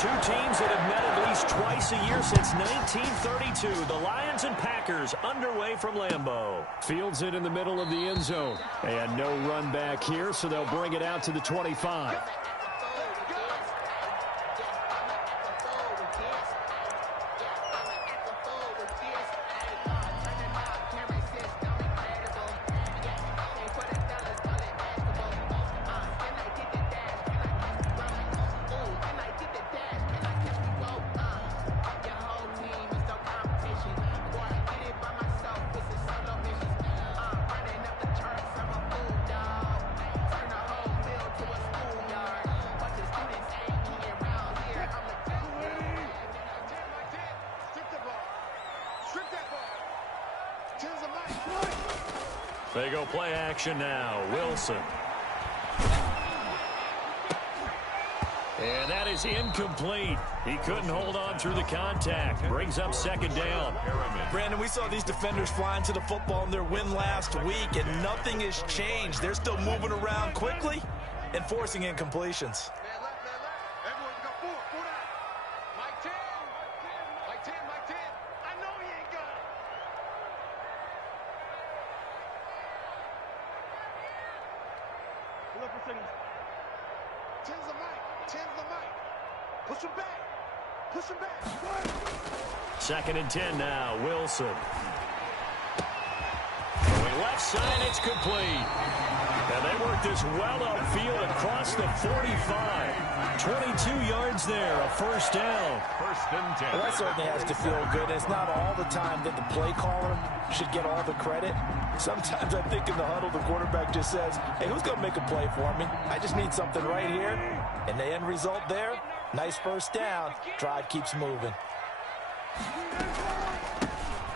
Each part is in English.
Two teams that have met at least twice a year since 1932. The Lions and Packers underway from Lambeau. Fields it in the middle of the end zone. And no run back here, so they'll bring it out to the 25. They go play action now. Wilson. And that is incomplete. He couldn't hold on through the contact. Brings up second down. Brandon, we saw these defenders flying to the football in their win last week, and nothing has changed. They're still moving around quickly and forcing incompletions. Second and 10 now. Wilson. Going left side, it's complete. And they work this well upfield across the 45. 22 yards there, a first down. First and 10. Well, that certainly has to feel good. It's not all the time that the play caller should get all the credit. Sometimes I think in the huddle, the quarterback just says, hey, who's going to make a play for me? I just need something right here. And the end result there, nice first down. Drive keeps moving.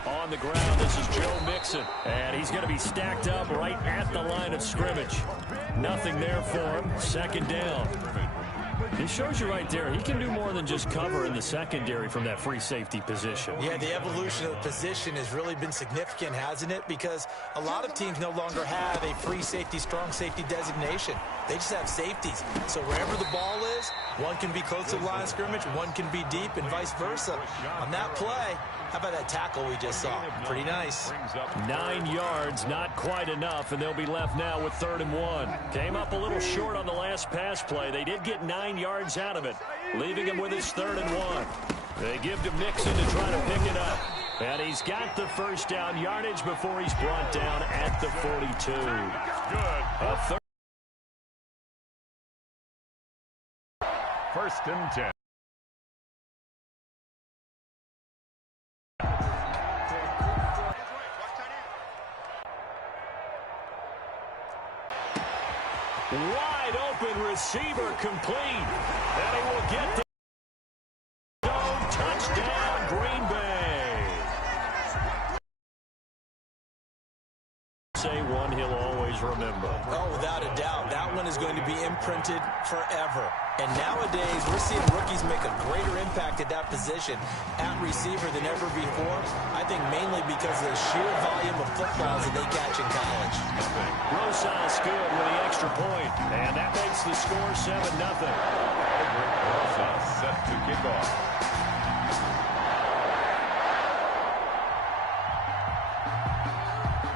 On the ground, this is Joe Mixon. And he's going to be stacked up right at the line of scrimmage. Nothing there for him. Second down. He shows you right there, he can do more than just cover in the secondary from that free safety position. Yeah, the evolution of the position has really been significant, hasn't it? Because a lot of teams no longer have a free safety, strong safety designation. They just have safeties. So wherever the ball is, one can be close to the line of scrimmage, one can be deep, and vice versa. On that play, how about that tackle we just saw? Pretty nice. 9 yards, not quite enough, and they'll be left now with 3rd and 1. Came up a little short on the last pass play. They did get 9 yards out of it, leaving him with his 3rd and 1. They give to Mixon to try to pick it up. And he's got the first down yardage before he's brought down at the 42. Good. First and 10. Wide open receiver complete. And he will get the touchdown, Green Bay. Say one he'll always remember. Oh, without a doubt. That one is going to be imprinted forever. And nowadays, we're seeing rookies make a greater impact at that position at receiver than ever before. I think mainly because of the sheer volume of footballs that they catch in college. Rosas good with the extra point. And that makes the score 7-0. Rosas set to kick off.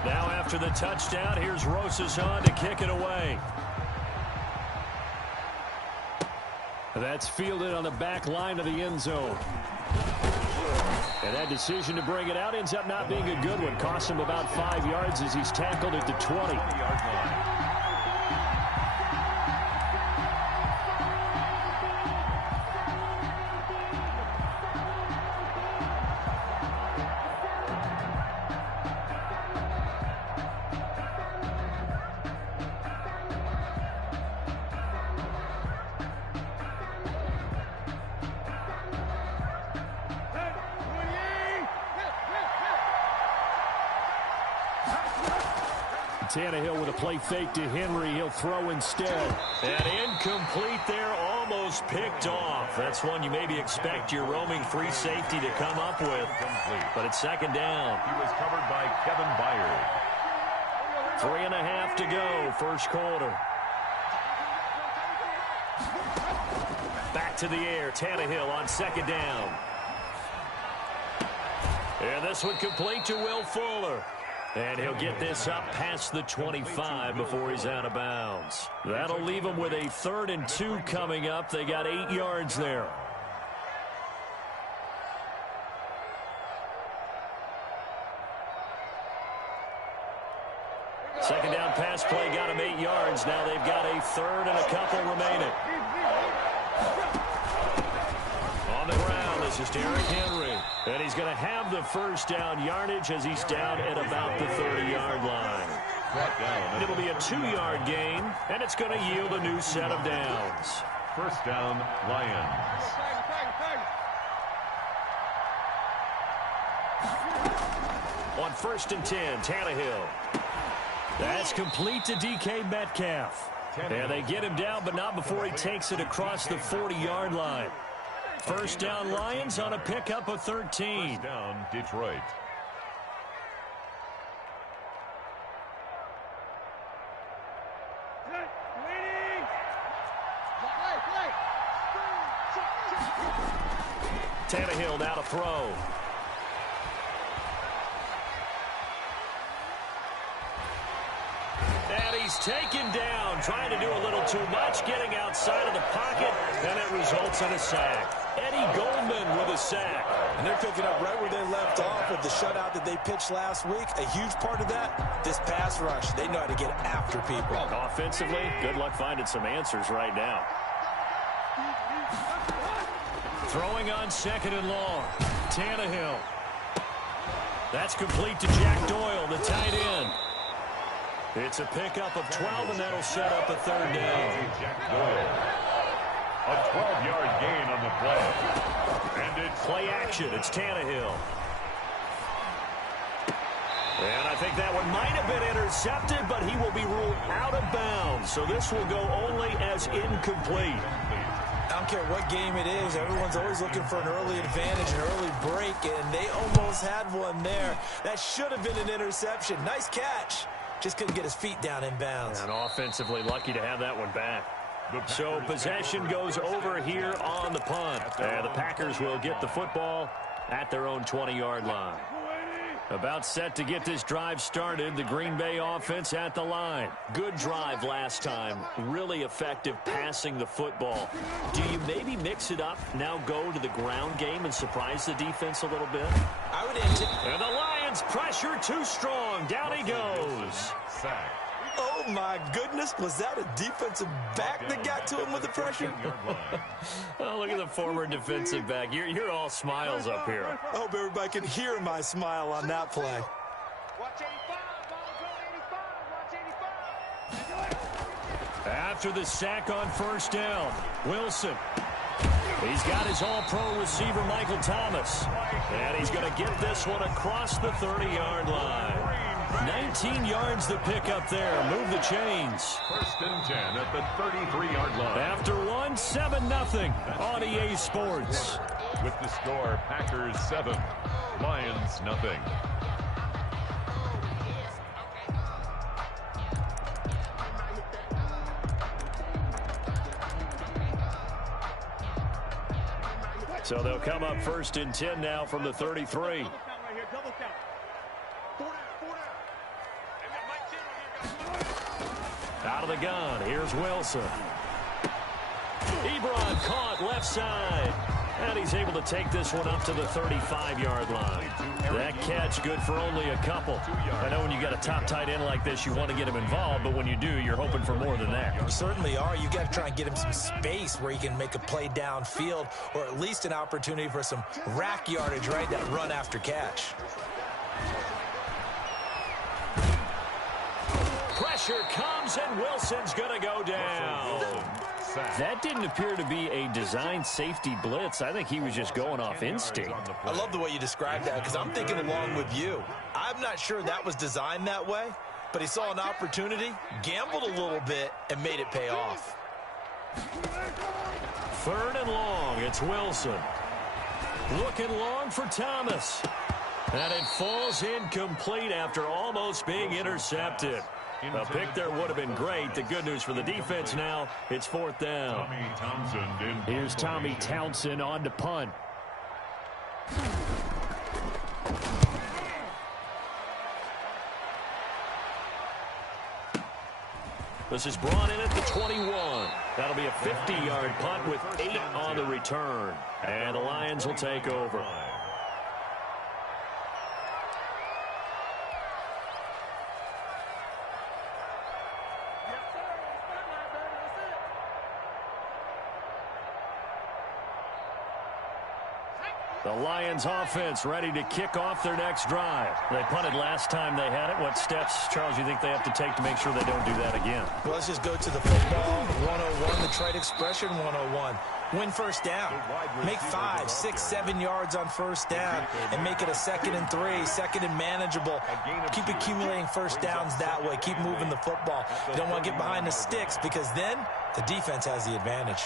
Now after the touchdown, here's Rosas on to kick it away. That's fielded on the back line of the end zone. And that decision to bring it out ends up not being a good one. Costs him about 5 yards as he's tackled at the 20-yard line. Tannehill with a play fake to Henry. He'll throw instead. And incomplete there, almost picked off. That's one you maybe expect your roaming free safety to come up with. But it's second down. He was covered by Kevin Byard. 3.5 to go, first quarter. Back to the air. Tannehill on second down. And this one complete to Will Fuller. And he'll get this up past the 25 before he's out of bounds. That'll leave him with a 3rd and 2 coming up. They got 8 yards there. Second down pass play got him 8 yards. Now they've got a 3rd and a couple remaining. On the ground, this is Derrick Henry. And he's going to have the first down yardage as he's down at about the 30-yard line. It'll be a 2-yard gain, and it's going to yield a new set of downs. First down, Lions. On 1st and 10, Tannehill. That's complete to DK Metcalf. And they get him down, but not before he takes it across the 40-yard line. First down, Lions on a pickup of 13. First down, Detroit. Tannehill now to throw. And he's taken down, trying to do a little too much, getting outside of the pocket, and it results in a sack. Eddie Goldman with a sack. And they're picking up right where they left off with the shutout that they pitched last week. A huge part of that, this pass rush. They know how to get after people. Offensively, good luck finding some answers right now. Throwing on 2nd and long. Tannehill. That's complete to Jack Doyle, the tight end. It's a pickup of 12, and that'll set up a 3rd down. Jack Doyle. A 12-yard gain on the play. And it's play action. It's Tannehill. And I think that one might have been intercepted, but he will be ruled out of bounds. So this will go only as incomplete. I don't care what game it is. Everyone's always looking for an early advantage, an early break, and they almost had one there. That should have been an interception. Nice catch. Just couldn't get his feet down in bounds. And offensively lucky to have that one back. So possession goes over here on the punt. And the Packers will get the football at their own 20-yard line. About set to get this drive started. The Green Bay offense at the line. Good drive last time. Really effective passing the football. Do you maybe mix it up, now go to the ground game and surprise the defense a little bit? I would anticipate. And the Lions pressure too strong. Down he goes. sack. Oh, my goodness. Was that a defensive back that got to him with the pressure? Oh, look at the former defensive back. You're all smiles up here. I hope everybody can hear my smile on that play. Watch 85. Watch 85. After the sack on first down, Wilson. He's got his all-pro receiver, Michael Thomas. And he's going to get this one across the 30-yard line. 19 yards to pick up there. Move the chains. First and 10 at the 33-yard line. After one, 7-0 on EA Sports. With the score, Packers 7, Lions nothing. So they'll come up first and 10 now from the 33. Out of the gun, here's Wilson. Ebron caught left side. And he's able to take this one up to the 35-yard line. That catch good for only a couple. I know when you got a top tight end like this, you want to get him involved, but when you do, you're hoping for more than that. You certainly are. You got to try and get him some space where he can make a play downfield, or at least an opportunity for some rack yardage, right? That run after catch. Pressure comes, and Wilson's going to go down. That didn't appear to be a design safety blitz. I think he was just going off instinct. I love the way you described that because I'm thinking along with you. I'm not sure that was designed that way, but he saw an opportunity, gambled a little bit, and made it pay off. Third and long, it's Wilson. Looking long for Thomas. And it falls incomplete after almost being intercepted. A pick there would have been great. The good news for the defense now, it's 4th down. Tommy Townsend in Here's Tommy Townsend on to punt. This is brought in at the 21. That'll be a 50-yard punt with 8 on the return. And the Lions will take over. The Lions offense ready to kick off their next drive. They punted last time they had it. What steps, Charles, you think they have to take to make sure they don't do that again? Well, let's just go to the football 101, the trade expression 101. Win first down. Make 5, 6, 7 yards on first down and make it a 2nd and 3, 2nd and manageable. Keep accumulating first downs that way. Keep moving the football. You don't want to get behind the sticks because then the defense has the advantage.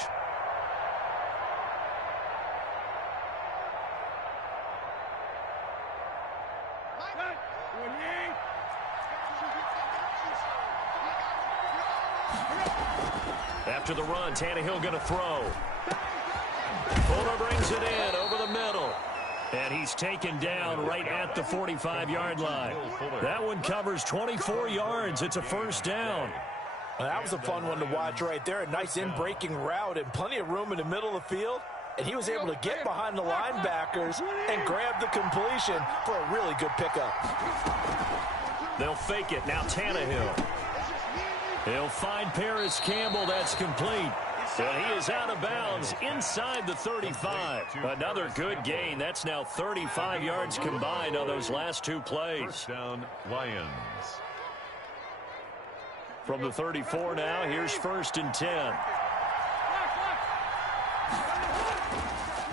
After the run, Tannehill going to throw. Fuller brings it in over the middle. And he's taken down right at the 45-yard line. That one covers 24 yards. It's a first down. Well, that was a fun one to watch right there. A nice in-breaking route and plenty of room in the middle of the field. And he was able to get behind the linebackers and grab the completion for a really good pickup. They'll fake it. Now Tannehill. He'll find Paris Campbell. That's complete. And he is out of bounds inside the 35. Another good gain. That's now 35 yards combined on those last 2 plays. First down, Lions. From the 34 now, here's 1st and 10.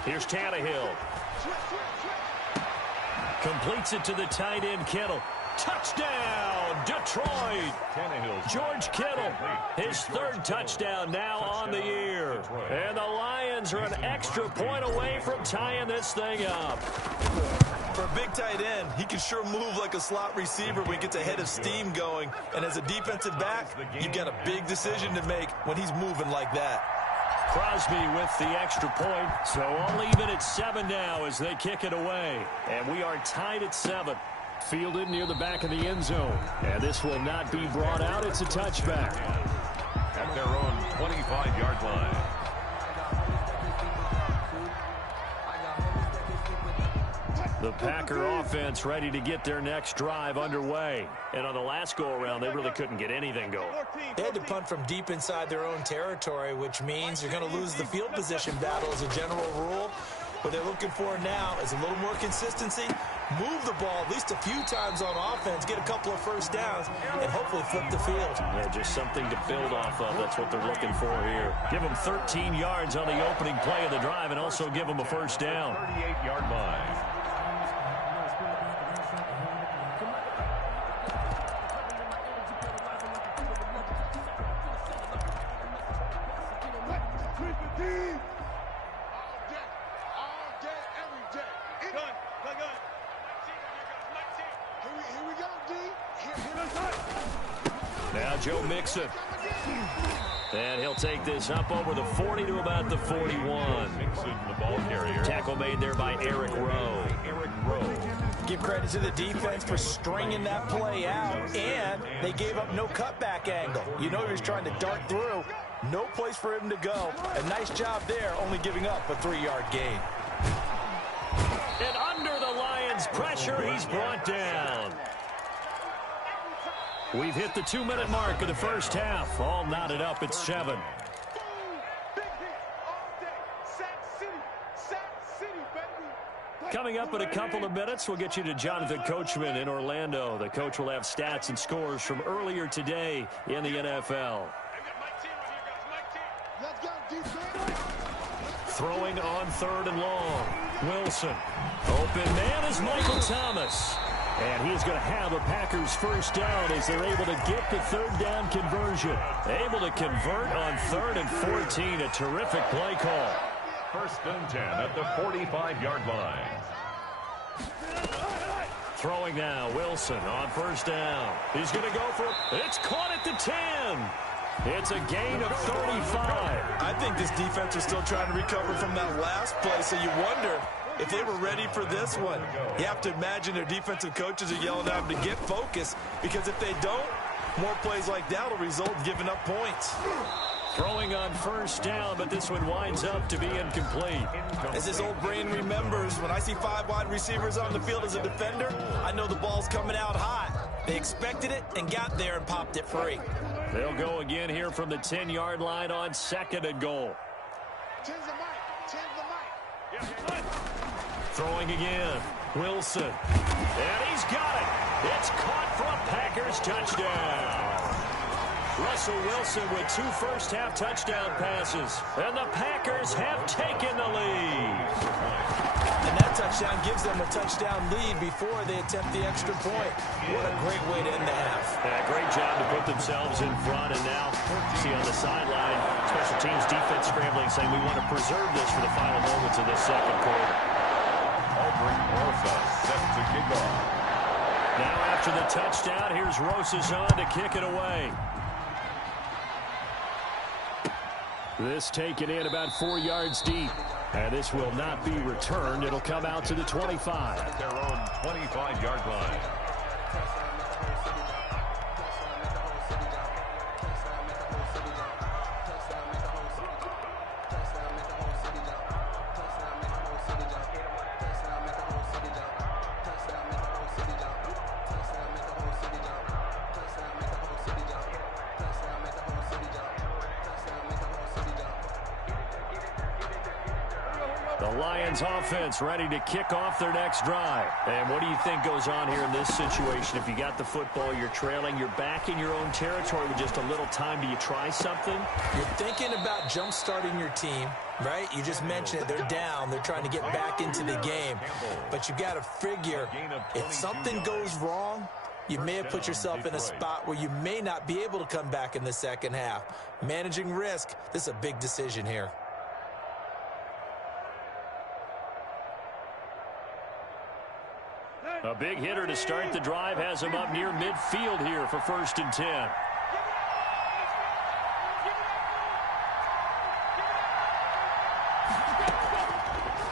Here's Tannehill. Completes it to the tight end, Kittle. Touchdown, Detroit. George Kittle, his 3rd touchdown now on the year. And the Lions are an extra point away from tying this thing up. For a big tight end, he can sure move like a slot receiver when he gets a head of steam going. And as a defensive back, you've got a big decision to make when he's moving like that. Crosby with the extra point. So all even at 7 now as they kick it away. And we are tied at 7. Fielded near the back of the end zone. And this will not be brought out. It's a touchback. At their own 25-yard line. The Packer offense ready to get their next drive underway. And on the last go-around, they really couldn't get anything going. They had to punt from deep inside their own territory, which means you're going to lose the field position battle as a general rule. What they're looking for now is a little more consistency, move the ball at least a few times on offense, get a couple of first downs, and hopefully flip the field. Yeah, just something to build off of. That's what they're looking for here. Give them 13 yards on the opening play of the drive and also give them a first down. 38-yard line. Now Joe Mixon. And he'll take this up over the 40 to about the 41. Mixon, the ball carrier. Tackle made there by Eric Rowe. Give credit to the defense for stringing that play out, and they gave up no cutback angle. You know he was trying to dart through. No place for him to go. A nice job there, only giving up a 3-yard gain. And under the Lions' pressure, he's brought down. We've hit the 2-minute mark of the first half. All knotted up at 7. Coming up in a couple of minutes, we'll get you to Jonathan Coachman in Orlando. The coach will have stats and scores from earlier today in the NFL. Throwing on 3rd and long. Wilson. Open man is Michael Thomas. And he is going to have a Packers first down as they're able to get the 3rd down conversion. Able to convert on 3rd and 14. A terrific play call. First and 10 at the 45-yard line. Throwing now, Wilson on first down. He's going to go for it. It's caught at the 10. It's a gain of 35. I think this defense is still trying to recover from that last play, so you wonder if they were ready for this one. You have to imagine their defensive coaches are yelling at them to get focused, because if they don't, more plays like that will result in giving up points. Throwing on first down, but this one winds up to be incomplete. As his old brain remembers, when I see 5 wide receivers on the field as a defender, I know the ball's coming out hot. They expected it and got there and popped it free. They'll go again here from the 10-yard line on 2nd and goal. Throwing again, Wilson. And he's got it. It's caught for a Packers touchdown. Russell Wilson with 2 first-half touchdown passes. And the Packers have taken the lead. And that touchdown gives them a touchdown lead before they attempt the extra point. What a great way to end the half. Yeah, great job to put themselves in front. And now, see on the sideline, special teams defense scrambling, saying we want to preserve this for the final moments of this second quarter. Albert Rosa set to kick off. Now after the touchdown, here's Rosas on to kick it away. This taken in about 4 yards deep. And this will not be returned. It'll come out to the 25. At their own 25-yard line. The Lions offense ready to kick off their next drive. And what do you think goes on here in this situation? If you got the football, you're trailing, you're back in your own territory with just a little time. Do you try something? You're thinking about jump-starting your team, right? You just mentioned it. They're down. They're trying to get back into the game. But you got to figure, if something goes wrong, you may have put yourself in a spot where you may not be able to come back in the second half. Managing risk, this is a big decision here. A big hitter to start the drive has him up near midfield here for 1st and 10.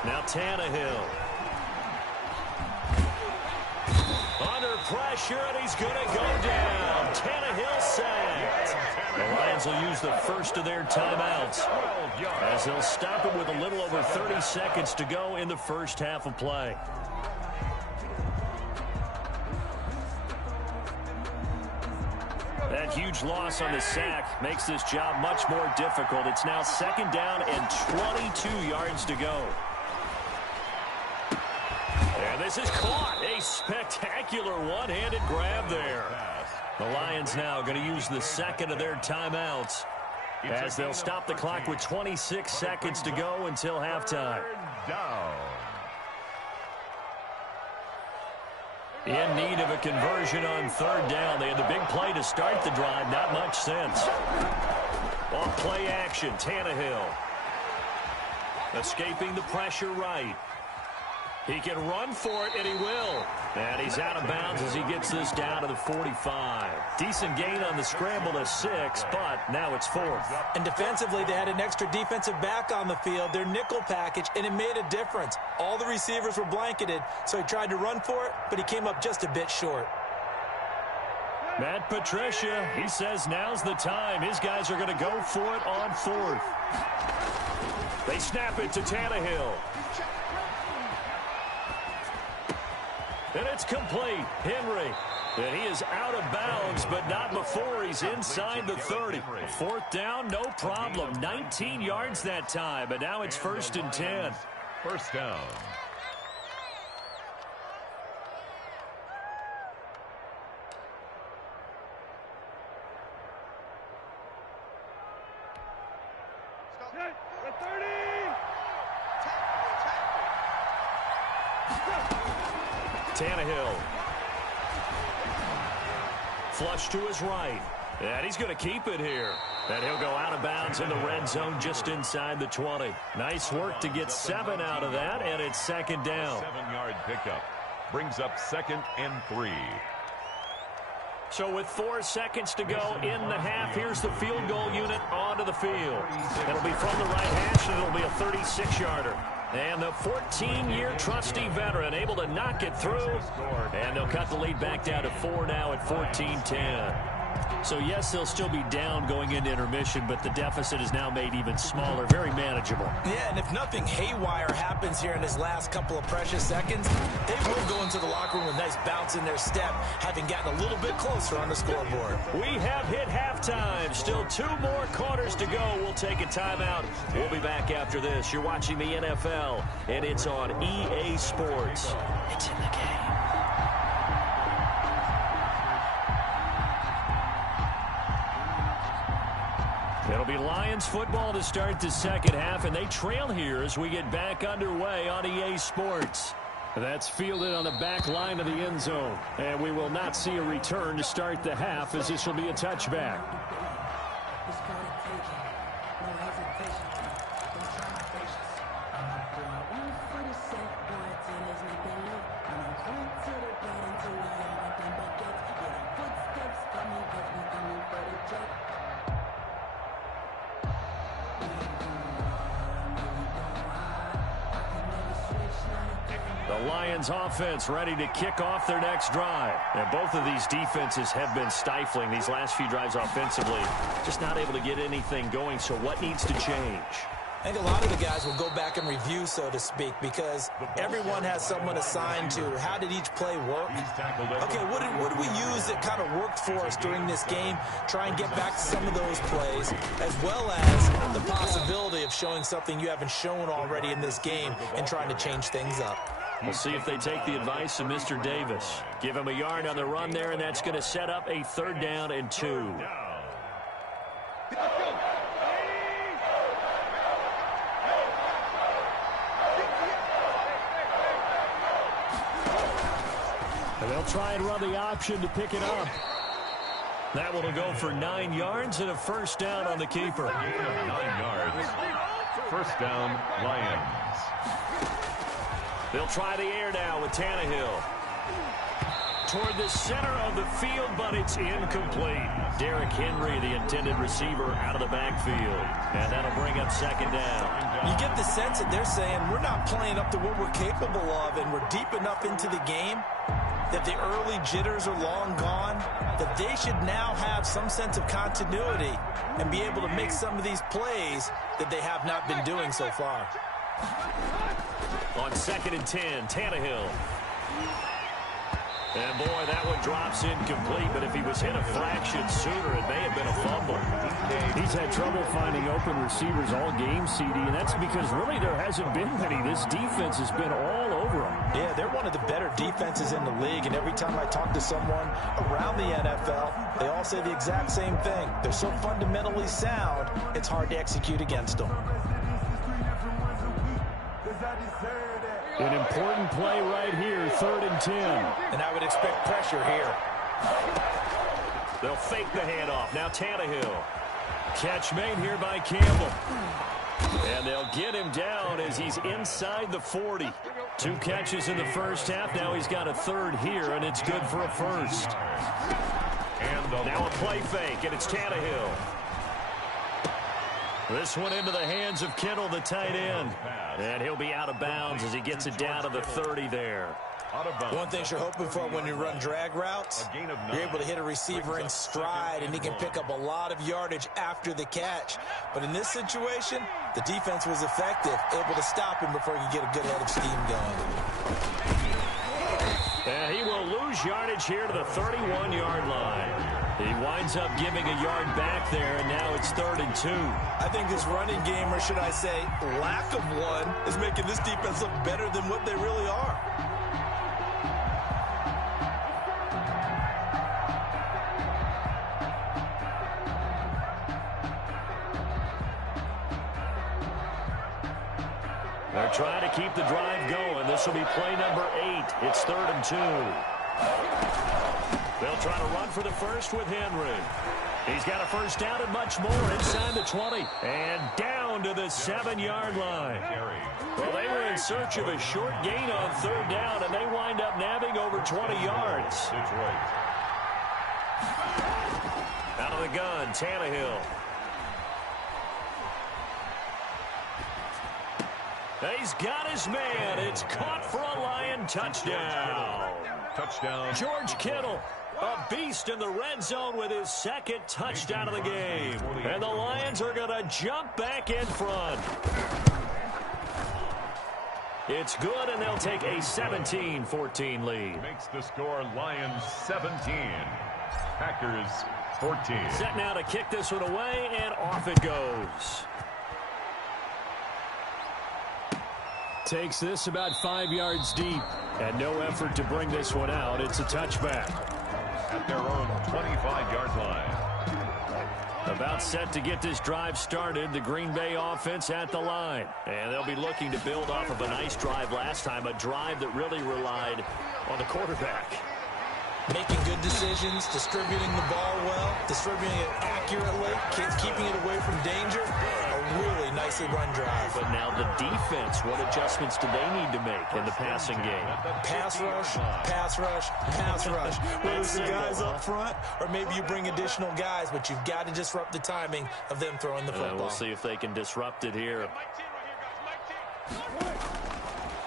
Now Tannehill. Under pressure, and he's going to go down. Tannehill sacked. The Lions will use the first of their timeouts as they'll stop it with a little over 30 seconds to go in the first half of play. That huge loss on the sack makes this job much more difficult. It's now 2nd down and 22 yards to go. And this is caught. A spectacular one-handed grab there. The Lions now going to use the 2nd of their timeouts as they'll stop the clock with 26 seconds to go until halftime. In need of a conversion on 3rd down. They had the big play to start the drive. Not much sense. Off play action, Tannehill. Escaping the pressure right. He can run for it, and he will. And he's out of bounds as he gets this down to the 45. Decent gain on the scramble to 6, but now it's 4th. And defensively, they had an extra defensive back on the field, their nickel package, and it made a difference. All the receivers were blanketed, so he tried to run for it, but he came up just a bit short. Matt Patricia, he says now's the time. His guys are going to go for it on 4th. They snap it to Tannehill. And it's complete. Henry. And he is out of bounds, but not before he's inside the 30. 4th down, no problem. 19 yards that time, but now it's 1st and 10. 1st down. Tannehill. Flush to his right. And he's going to keep it here. And he'll go out of bounds in the red zone just inside the 20. Nice work to get 7 out of that, and it's 2nd down. 7-yard pickup. brings up 2nd and 3. So with 4 seconds to go in the half, here's the field goal unit onto the field. It'll be from the right hash, and it'll be a 36-yarder. And the 14-year trusty veteran able to knock it through. And they'll cut the lead back down to 4 now at 14-10. So, yes, they'll still be down going into intermission, but the deficit is now made even smaller, very manageable. Yeah, and if nothing haywire happens here in his last couple of precious seconds, they will go into the locker room with a nice bounce in their step, having gotten a little bit closer on the scoreboard. We have hit halftime. Still 2 more quarters to go. We'll take a timeout. We'll be back after this. You're watching the NFL, and it's on EA Sports. It's in the game. It'll be Lions football to start the second half, and they trail here as we get back underway on EA Sports. That's fielded on the back line of the end zone. And we will not see a return to start the half, as this will be a touchback. The Lions offense ready to kick off their next drive. And both of these defenses have been stifling these last few drives offensively. Just not able to get anything going, so what needs to change? I think a lot of the guys will go back and review, so to speak, because everyone has someone assigned to how did each play work. Okay, what did we use that kind of worked for us during this game? Try and get back to some of those plays, as well as the possibility of showing something you haven't shown already in this game and trying to change things up. We'll see if they take the advice of Mr. Davis. Give him a yard on the run there, and that's going to set up a 3rd down and 2. And they'll try and run the option to pick it up. That one will go for 9 yards and a 1st down on the keeper. 9 yards. 1st down, Lions. They'll try the air now with Tannehill. Toward the center of the field, but it's incomplete. Derrick Henry, the intended receiver, out of the backfield. And that'll bring up 2nd down. You get the sense that they're saying we're not playing up to what we're capable of, and we're deep enough into the game that the early jitters are long gone, that they should now have some sense of continuity and be able to make some of these plays that they have not been doing so far. On 2nd and 10, Tannehill. And, boy, that one drops incomplete, but if he was hit a fraction sooner, it may have been a fumble. He's had trouble finding open receivers all game, CD, and that's because really there hasn't been many. This defense has been all over him. Yeah, they're one of the better defenses in the league, and every time I talk to someone around the NFL, they all say the exact same thing. They're so fundamentally sound, it's hard to execute against them. An important play right here, 3rd and 10. And I would expect pressure here. They'll fake the handoff. Now Tannehill. Catch made here by Campbell. And they'll get him down as he's inside the 40. 2 catches in the first half. Now he's got a 3rd here, and it's good for a 1st. Now a play fake, and it's Tannehill. This one into the hands of Kittle, the tight end. And he'll be out of bounds as he gets it down to the 30 there. One thing you're hoping for when you run drag routes, you're able to hit a receiver in stride, and he can pick up a lot of yardage after the catch. But in this situation, the defense was effective, able to stop him before he could get a good head of steam going. And he will lose yardage here to the 31-yard line. He winds up giving a yard back there, and now it's 3rd and 2. I think this running game, or should I say lack of one, is making this defense look better than what they really are. They're trying to keep the drive going. This will be play number 8. It's 3rd and 2. They'll try to run for the 1st with Henry. He's got a 1st down and much more inside the 20. And down to the 7-yard line. Well, they were in in search of a short gain on third down, and they wind up nabbing over 20 yards. Detroit. Out of the gun, Tannehill. He's got his man. It's caught for a Lion touchdown. Touchdown. George Kittle, a beast in the red zone with his second touchdown of the game. And the Lions are going to jump back in front. It's good, and they'll take a 17-14 lead. Makes the score Lions 17. Packers 14. Set now to kick this one away, and off it goes. Takes this about 5 yards deep, and no effort to bring this one out. It's a touchback. At their own 25-yard line. About set to get this drive started, the Green Bay offense at the line. And they'll be looking to build off of a nice drive last time, a drive that really relied on the quarterback. Making good decisions, distributing the ball well, distributing it accurately, keeping it away from danger. A really nicely run drive. But now the defense, what adjustments do they need to make in the passing game? Pass rush, pass rush, pass rush. Whether it's the guys up front or maybe you bring additional guys, but you've got to disrupt the timing of them throwing the football. We'll see if they can disrupt it here.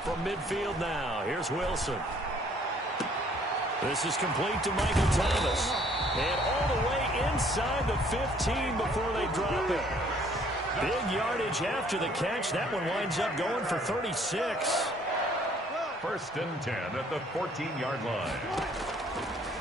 From midfield now, here's Wilson. This is complete to Michael Thomas. And all the way inside the 15 before they drop it. Big yardage after the catch. That one winds up going for 36. First and 10 at the 14-yard line.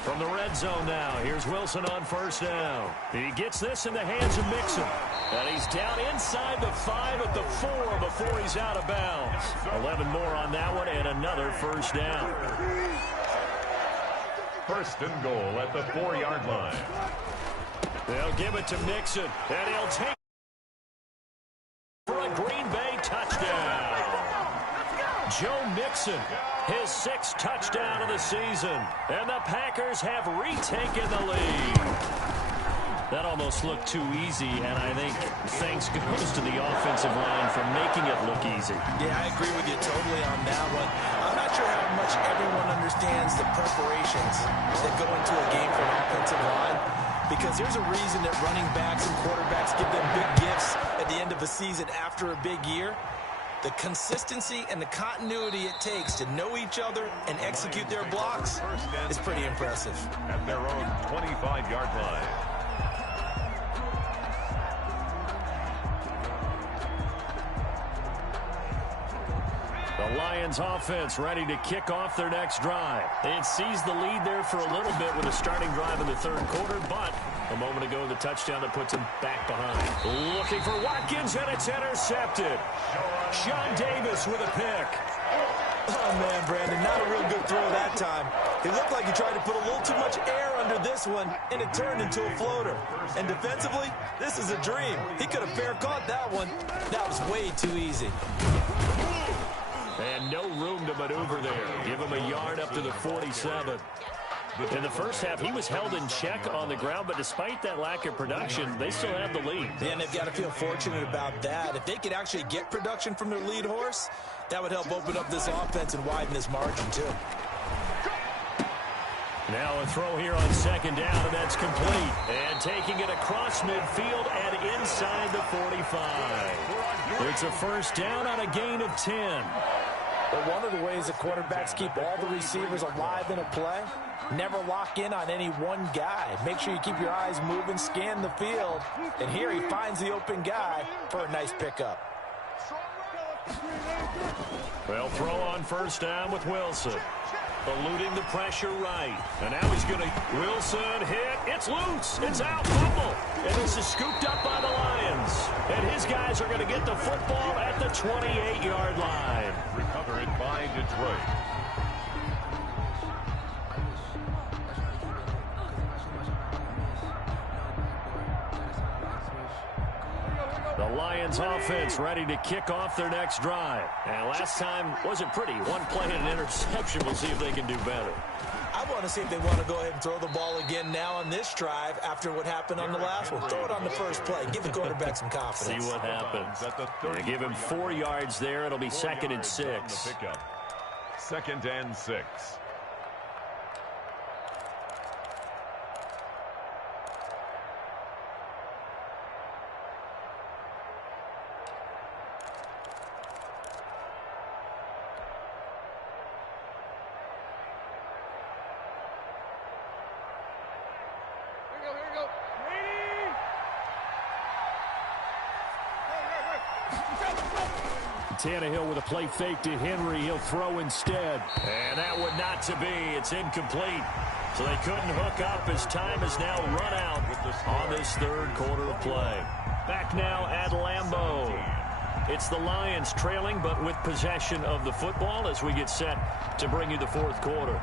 From the red zone now, here's Wilson on first down. He gets this in the hands of Mixon. And he's down inside the 5 at the 4 before he's out of bounds. 11 more on that one and another first down. First and goal at the 4-yard line. They'll give it to Mixon, and he'll take for a Green Bay touchdown. Joe Mixon, his 6th touchdown of the season, and the Packers have retaken the lead. That almost looked too easy, and I think thanks goes to the offensive line for making it look easy. Yeah, I agree with you totally on that one. I'm not sure how much everyone understands the preparations that go into a game for an offensive line, because there's a reason that running backs and quarterbacks give them big gifts at the end of the season after a big year. The consistency and the continuity it takes to know each other and execute their blocks is pretty impressive. At their own 25-yard line. The Lions offense ready to kick off their next drive. It sees the lead there for a little bit with a starting drive in the third quarter, but a moment ago the touchdown that puts them back behind. Looking for Watkins, and it's intercepted. Sean Davis with a pick. Oh, man, Brandon, not a real good throw that time. It looked like he tried to put a little too much air under this one, and it turned into a floater. And defensively, this is a dream. He could have fair caught that one. That was way too easy. And no room to maneuver there. Give him a yard up to the 47. In the first half, he was held in check on the ground, but despite that lack of production, they still have the lead. Yeah, and they've got to feel fortunate about that. If they could actually get production from their lead horse, that would help open up this offense and widen this margin, too. Now a throw here on second down, and that's complete. And taking it across midfield and inside the 45. It's a first down on a gain of 10. But one of the ways that quarterbacks keep all the receivers alive in a play, never lock in on any one guy. Make sure you keep your eyes moving, scan the field. And here he finds the open guy for a nice pickup. Well, throw on first down with Wilson. Eluding the pressure right. And now he's going to... Wilson hit. It's loose. It's out. Fumble. And this is scooped up by the Lions. And his guys are going to get the football at the 28-yard line. Recovered by Detroit. The Lions Lions offense ready to kick off their next drive. And last time wasn't pretty. One play and an interception. We'll see if they can do better. I want to see if they want to go ahead and throw the ball again now on this drive after what happened on the last one. Throw it on the first play. Give the quarterback some confidence. See what happens. They give him 4 yards there. It'll be 2nd and 6. 2nd and 6. Tannehill with a play fake to Henry. He'll throw instead. And that would not to be. It's incomplete. So they couldn't hook up as time has now run out on this 3rd quarter of play. Back now at Lambeau. It's the Lions trailing, but with possession of the football as we get set to bring you the 4th quarter.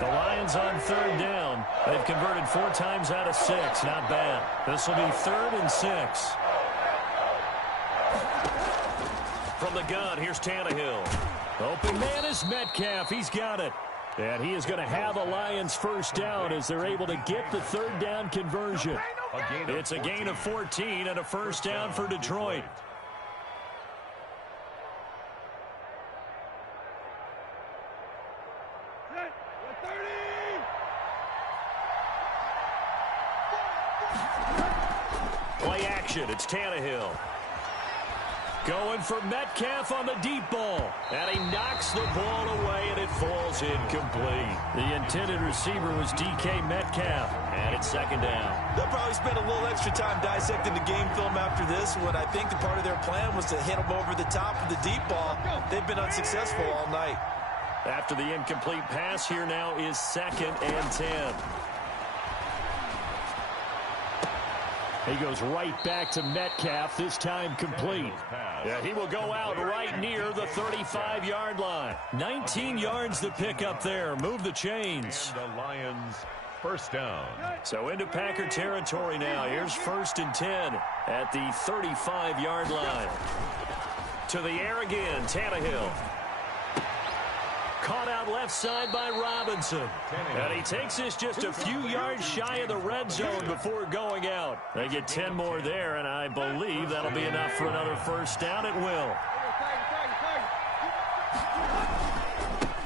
The Lions on 3rd down. They've converted 4 times out of 6. Not bad. This will be 3rd and 6. From the gun, here's Tannehill. Open man is Metcalf. He's got it. And he is going to have a Lions first down as they're able to get the 3rd down conversion. It's a gain of 14 and a first down for Detroit. Play action. It's Tannehill. Going for Metcalf on the deep ball. And he knocks the ball away, and it falls incomplete. The intended receiver was DK Metcalf. And it's 2nd down. They'll probably spend a little extra time dissecting the game film after this one. I think the part of their plan was to hit them over the top of the deep ball. They've been unsuccessful all night. After the incomplete pass, here now is 2nd and 10. He goes right back to Metcalf, this time complete. Yeah, he will go out right near the 35-yard line. 19 yards to pick up there. Move the chains. And the Lions first down. So into Packer territory now. Here's 1st and 10 at the 35-yard line. To the air again, Tannehill. Caught out left side by Robinson. And he takes this just a few yards shy of the red zone before going out. They get 10 more there, and I believe that'll be enough for another first down. It will.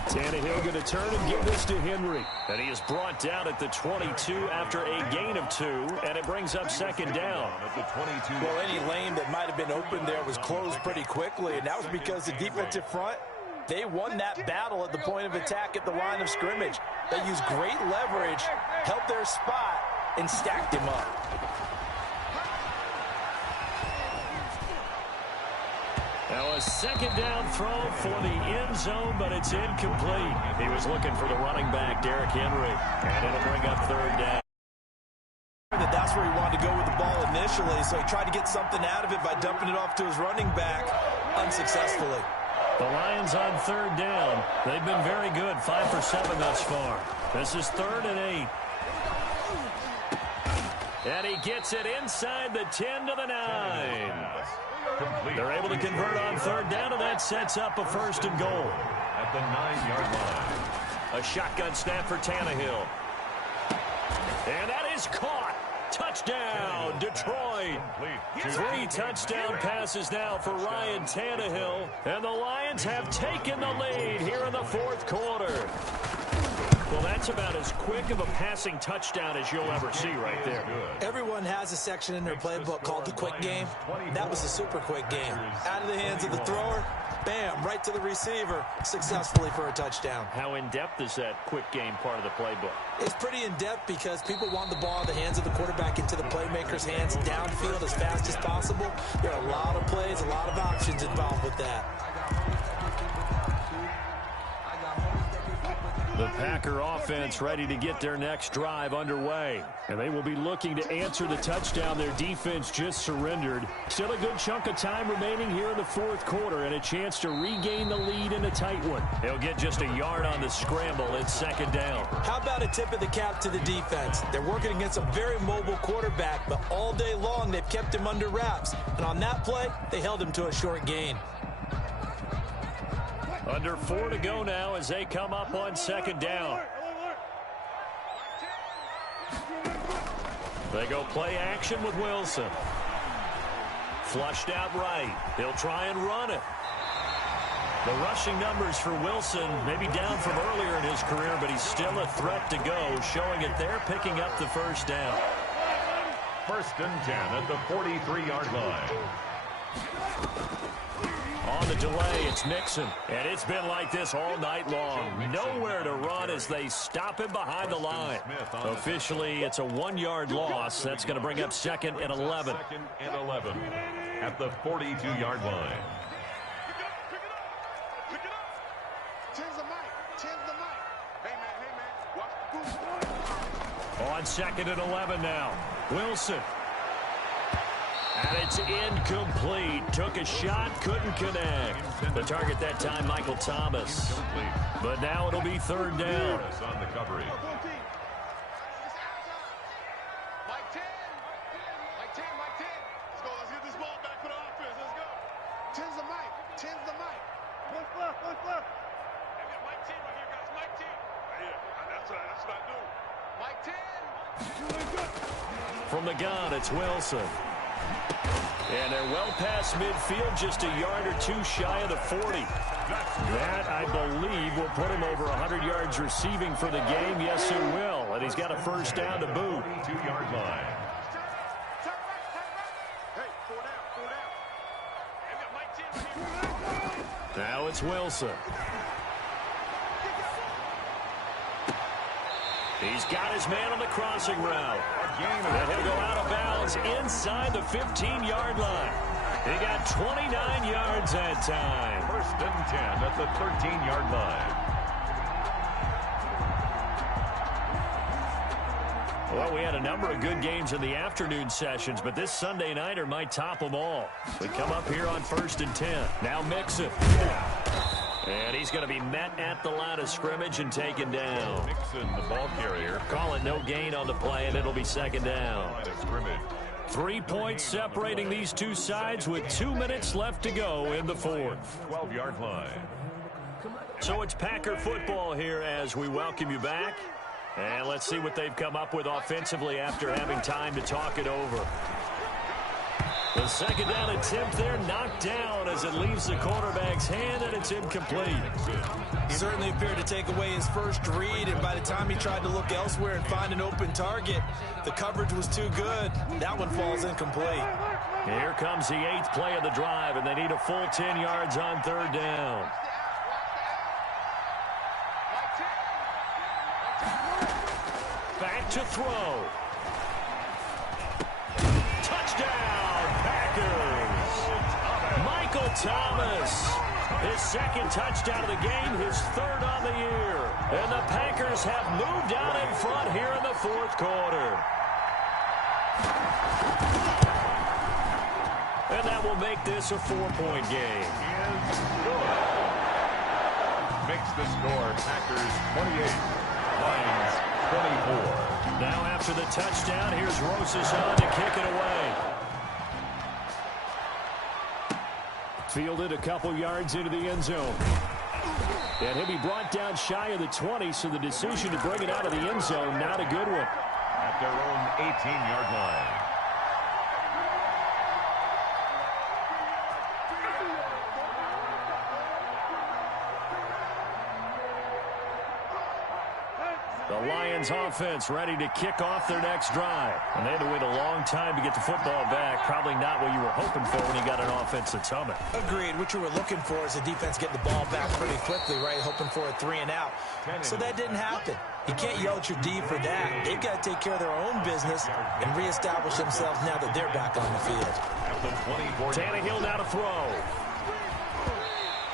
Tannehill going to turn and give this to Henry. And he is brought down at the 22 after a gain of 2, and it brings up 2nd down. Well, any lane that might have been open there was closed pretty quickly, and that was because the defensive front, they won that battle at the point of attack at the line of scrimmage. They used great leverage, held their spot, and stacked him up. Now a 2nd down throw for the end zone, but it's incomplete. He was looking for the running back, Derrick Henry, and it'll bring up 3rd down. That's where he wanted to go with the ball initially, so he tried to get something out of it by dumping it off to his running back unsuccessfully. The Lions on 3rd down. They've been very good, 5 for 7 thus far. This is 3rd and 8. And he gets it inside the 10 to the 9. They're able to convert on 3rd down, and that sets up a 1st and goal. At the 9-yard line. A shotgun snap for Tannehill. And that is caught. Touchdown, Detroit. 3 touchdown passes now for Ryan Tannehill. And the Lions have taken the lead here in the 4th quarter. Well, that's about as quick of a passing touchdown as you'll ever see right there. Everyone has a section in their playbook called the quick game. That was a super quick game. Out of the hands of the thrower, bam, right to the receiver, successfully for a touchdown. How in-depth is that quick game part of the playbook? It's pretty in-depth because people want the ball in the hands of the quarterback into the playmaker's hands downfield as fast as possible. There are a lot of plays, a lot of options involved with that. The The Packer offense ready to get their next drive underway. And they will be looking to answer the touchdown their defense just surrendered. Still a good chunk of time remaining here in the fourth quarter and a chance to regain the lead in a tight one. He'll get just a yard on the scramble. It's second down. How about a tip of the cap to the defense? They're working against a very mobile quarterback, but all day long they've kept him under wraps. And on that play, they held him to a short gain. Under 4 to go now as they come up on second down. They go play action with Wilson. Flushed out right. He'll try and run it. The rushing numbers for Wilson maybe down from earlier in his career, but he's still a threat to go, showing it they're picking up the first down. 1st and 10 at the 43-yard line. On the delay, it's Mixon. And it's been like this all night long. Nowhere to run as they stop him behind the line. Officially, it's a 1-yard loss. That's going to bring up 2nd and 11. 2nd and 11 at the 42-yard line. On 2nd and 11 now. Wilson. And it's incomplete. Took a shot, couldn't connect. The target that time, Michael Thomas. But now it'll be 3rd down. On the coverage. Mike 10. Let's go. Let's get this ball back for the offense. Let's go. 10's the mic. 10's the mic. Look left. Look left. I got Mike 10 right here, guys. Mike 10. Yeah, that's what I do. Mike 10. From the gun, it's Wilson. And they're well past midfield, just a yard or two shy of the 40. That, I believe, will put him over 100 yards receiving for the game. Yes, it will. And he's got a first down to boot. 42-yard line. Hey, 4 down. I got Mike 10 right here. Now it's Wilson. He's got his man on the crossing route. And he'll go out of bounds inside the 15-yard line. He got 29 yards that time. 1st and 10 at the 13-yard line. Well, we had a number of good games in the afternoon sessions, but this Sunday nighter might top them all. We come up here on 1st and 10. Now Mixon. And he's going to be met at the line of scrimmage and taken down. Mixon, the ball carrier. Call it no gain on the play, and it'll be 2nd down. Line of scrimmage. 3 points separating these two sides with 2 minutes left to go in the fourth. 12-yard line. So it's Packer football here as we welcome you back. And let's see what they've come up with offensively after having time to talk it over. The 2nd down attempt there knocked down as it leaves the quarterback's hand, and it's incomplete. He certainly appeared to take away his first read, and by the time he tried to look elsewhere and find an open target, the coverage was too good. That one falls incomplete. Here comes the 8th play of the drive, and they need a full 10 yards on 3rd down. Back to throw. Touchdown, Packers. Michael Thomas. His 2nd touchdown of the game, his 3rd on the year. And the Packers have moved out in front here in the fourth quarter. And that will make this a 4-point game. Makes the score Packers 28, Lions 24. Now after the touchdown, here's Rosas on to kick it away. Fielded a couple yards into the end zone. And he'll be brought down shy of the 20, so the decision to bring it out of the end zone, not a good one. At their own 18-yard line. The Lions offense ready to kick off their next drive. And they had to wait a long time to get the football back. Probably not what you were hoping for when you got an offense that's humming. Agreed. What you were looking for is the defense getting the ball back pretty quickly, right? Hoping for a 3 and out. So that didn't happen. You can't yell at your D for that. They've got to take care of their own business and reestablish themselves now that they're back on the field. Tannehill now to throw.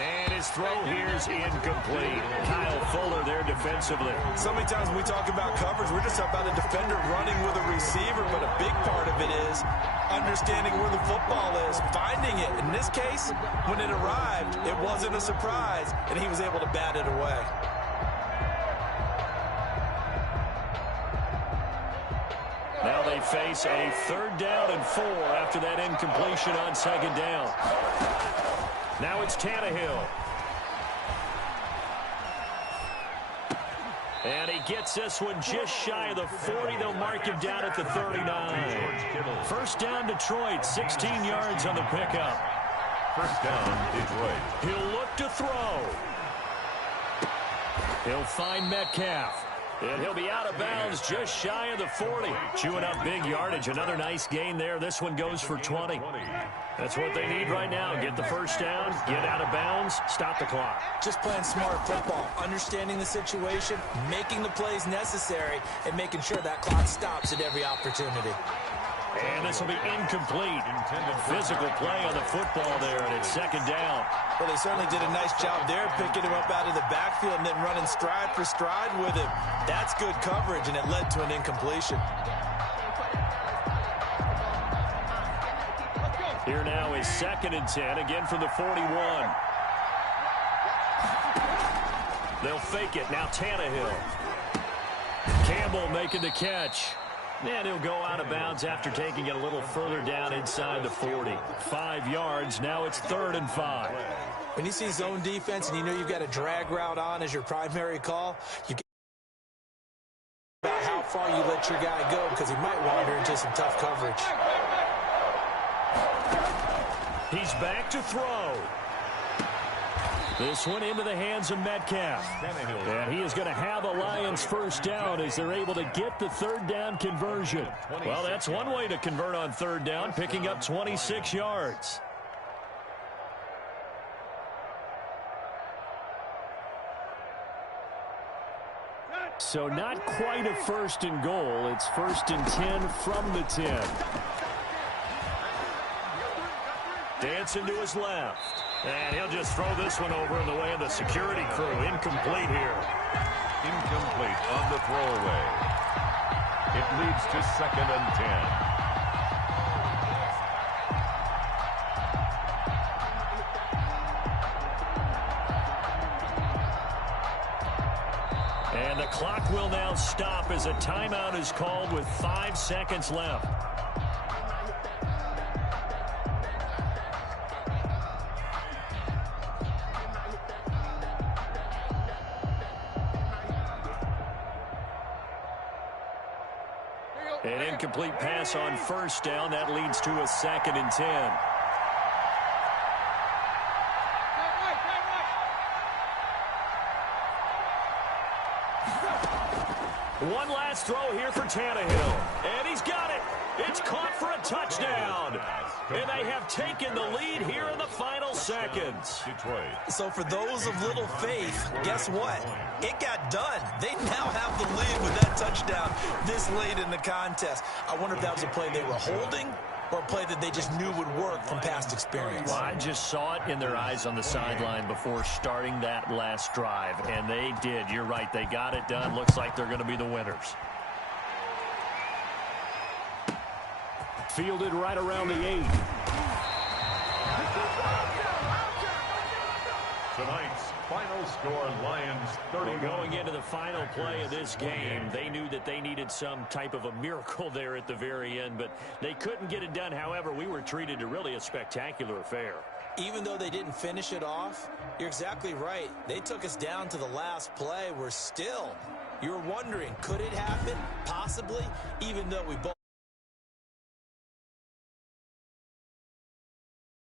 And his throw here's incomplete. Kyle Fuller there defensively. So many times when we talk about coverage, we're just about a defender running with a receiver, but a big part of it is understanding where the football is, finding it. In this case, when it arrived, it wasn't a surprise, and he was able to bat it away. Now they face a 3rd down and 4 after that incompletion on 2nd down. Now it's Tannehill. And he gets this one just shy of the 40. They'll mark him down at the 39. 1st down, Detroit. 16 yards on the pickup. 1st down, Detroit. He'll look to throw. He'll find Metcalf. And he'll be out of bounds just shy of the 40. Chewing up big yardage. Another nice gain there. This one goes for 20. That's what they need right now. Get the 1st down, get out of bounds, stop the clock. Just playing smart football, understanding the situation, making the plays necessary, and making sure that clock stops at every opportunity. And this will be incomplete. Physical play on the football there, and it's 2nd down. Well, they certainly did a nice job there, picking him up out of the backfield and then running stride for stride with him. That's good coverage, and it led to an incompletion. Here now is 2nd and 10, again from the 41. They'll fake it. Now Tannehill. Campbell making the catch. And he'll go out of bounds after taking it a little further down inside the 40. 5 yards. Now it's 3rd and 5. When you see zone defense and you know you've got a drag route on as your primary call, you get about how far you let your guy go because he might wander into some tough coverage. He's back to throw. This one into the hands of Metcalf. And he is going to have a Lions 1st down as they're able to get the 3rd down conversion. Well, that's one way to convert on 3rd down, picking up 26 yards. So not quite a 1st and goal. It's 1st and 10 from the 10. Dancing to his left. And he'll just throw this one over in the way of the security crew. Incomplete here. Incomplete on the throwaway. It leads to 2nd and 10. And the clock will now stop as a timeout is called with 5 seconds left. An incomplete pass on 1st down. That leads to a 2nd and 10. One last throw here for Tannehill. And he's got it. It's caught for a touchdown. And they have taken the lead here in the final seconds. Detroit. So for those of little faith, guess what? It got done. They now have the lead with that touchdown this late in the contest. I wonder if that was a play they were holding or a play that they just knew would work from past experience. Well, I just saw it in their eyes on the sideline before starting that last drive, and they did. You're right. They got it done. Looks like they're going to be the winners. Fielded right around the 8. Tonight's final score, Lions 30. Going into the final play of this game, they knew that they needed some type of a miracle there at the very end, but they couldn't get it done. However, we were treated to really a spectacular affair. Even though they didn't finish it off, you're exactly right. They took us down to the last play. We're still, you're wondering, could it happen? Possibly, even though we both